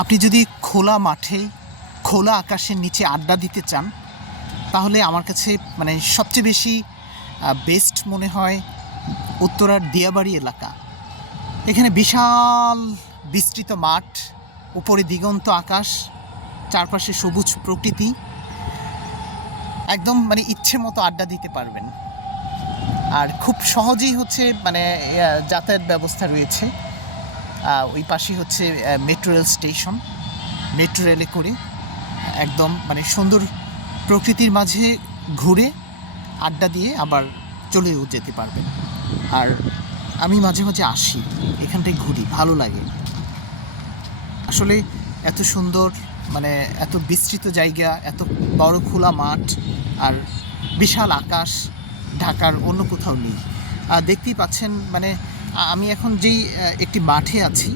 আপনি যদি খোলা মাঠে খোলা আকাশের নিচে আড্ডা দিতে চান তাহলে আমার কাছে মানে সবচেয়ে বেশি বেস্ট মনে হয় উত্তরার দিয়াবাড়ি এলাকা। এখানে বিশাল বিস্তৃত মাঠ, উপরে দিগন্ত আকাশ, চারপাশে সবুজ প্রকৃতি, একদম মানে ইচ্ছে মতো আড্ডা দিতে পারবেন। আর খুব সহজেই হচ্ছে মানে যাতায়াত ব্যবস্থা রয়েছে। ওই পাশেই হচ্ছে মেট্রো রেল স্টেশন। মেট্রো রেলে করে একদম মানে সুন্দর প্রকৃতির মাঝে ঘুরে আড্ডা দিয়ে আবার চলেও যেতে পারবেন। আর আমি মাঝে মাঝে আসি, এখানটায় ঘুরি, ভালো লাগে। আসলে এত সুন্দর মানে এত বিস্তৃত জায়গা, এত বড় খোলা মাঠ আর বিশাল আকাশ ঢাকার অন্য কোথাও নেই। দেখতেই পাচ্ছেন মানে আমি এখন যেই একটি মাঠে আছি,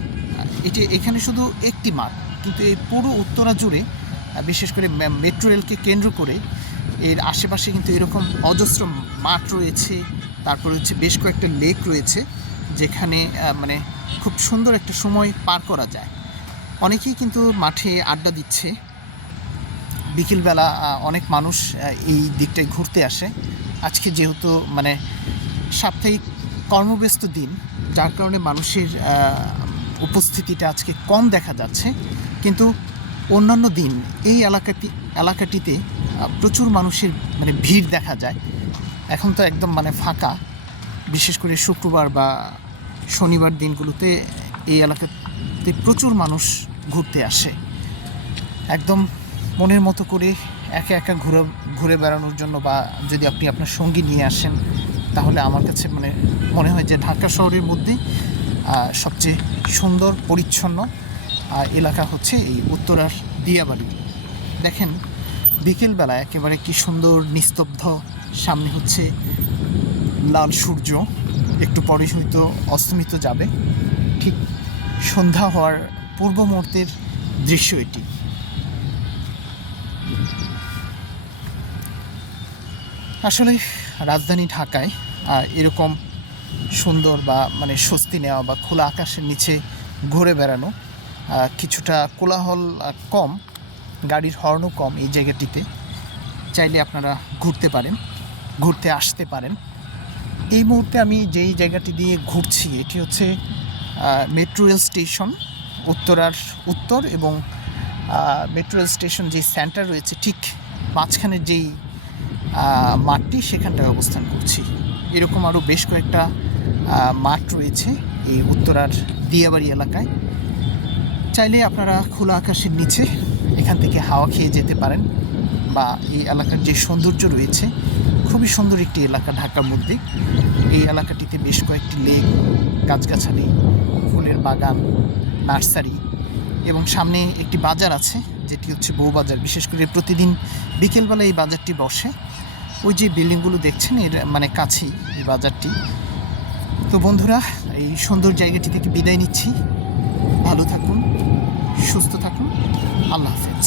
এখানে শুধু একটি মাঠ, কিন্তু এই পুরো উত্তরা জুড়ে বিশেষ করে মেট্রো রেলকে কেন্দ্র করে এর আশেপাশে কিন্তু এরকম অজস্র মাঠ রয়েছে। তারপর হচ্ছে বেশ কয়েকটা লেক রয়েছে যেখানে মানে খুব সুন্দর একটা সময় পার করা যায়। অনেকেই কিন্তু মাঠে আড্ডা দিচ্ছে। বিকেলবেলা অনেক মানুষ এই দিকটায় ঘুরতে আসে। আজকে যেহেতু মানে সাপ্তাহিক কর্মব্যস্ত দিন, যার কারণে মানুষের উপস্থিতিটা আজকে কম দেখা যাচ্ছে, কিন্তু অন্যান্য দিন এই এলাকাটিতে প্রচুর মানুষের মানে ভিড় দেখা যায়। এখন তো একদম মানে ফাঁকা, বিশেষ করে শুক্রবার বা শনিবার দিনগুলোতে এই এলাকাতে প্রচুর মানুষ ঘুরতে আসে। একদম মনের মতো করে একা একা ঘুরে বেড়ানোর জন্য, বা যদি আপনি আপনার সঙ্গী নিয়ে আসেন, তাহলে আমার কাছে মানে মনে হয় যে ঢাকা শহরের মধ্যে সবচেয়ে সুন্দর পরিচ্ছন্ন এলাকা হচ্ছে এই উত্তরার দিয়াবাড়ি। দেখেন বিকেলবেলা একেবারে কি সুন্দর নিস্তব্ধ, সামনে হচ্ছে লাল সূর্য, একটু পরে হয়তো অস্তমিত যাবে। ঠিক সন্ধ্যা হওয়ার পূর্ব মুহূর্তের দৃশ্য এটি। আসলে রাজধানী ঢাকায় এরকম সুন্দর বা মানে স্বস্তি নেওয়া বা খোলা আকাশের নিচে ঘুরে বেড়ানো, কিছুটা কোলাহল কম, গাড়ির হর্নও কম এই জায়গাটিতে। চাইলে আপনারা ঘুরতে আসতে পারেন। এই মুহূর্তে আমি যেই জায়গাটি দিয়ে ঘুরছি এটি হচ্ছে মেট্রো রেল স্টেশন, উত্তরার উত্তর, এবং মেট্রো রেল স্টেশন যে সেন্টার রয়েছে ঠিক মাঝখানের যেই মাঠটি, সেখানটায় অবস্থান করছি। এরকম আরও বেশ কয়েকটা মাঠ রয়েছে এই উত্তরার দিয়াবাড়ি এলাকায়। চাইলে আপনারা খোলা আকাশের নিচে এখান থেকে হাওয়া খেয়ে যেতে পারেন, বা এই এলাকার যে সৌন্দর্য রয়েছে, খুবই সুন্দর একটি এলাকা ঢাকার মধ্যে। এই এলাকাটিতে বেশ কয়েকটি লেক, গাছগাছালি, ফুলের বাগান, নার্সারি, এবং সামনে একটি বাজার আছে যেটি হচ্ছে বউবাজার। বিশেষ করে প্রতিদিন বিকেলবেলা এই বাজারটি বসে। ওই যে বিল্ডিংগুলো দেখছেন এর মানে কাছেই এই বাজারটি। তো বন্ধুরা, এই সুন্দর জায়গাটি থেকে বিদায় নিচ্ছি। ভালো থাকুন, সুস্থ থাকুন, আল্লাহ হাফেজ।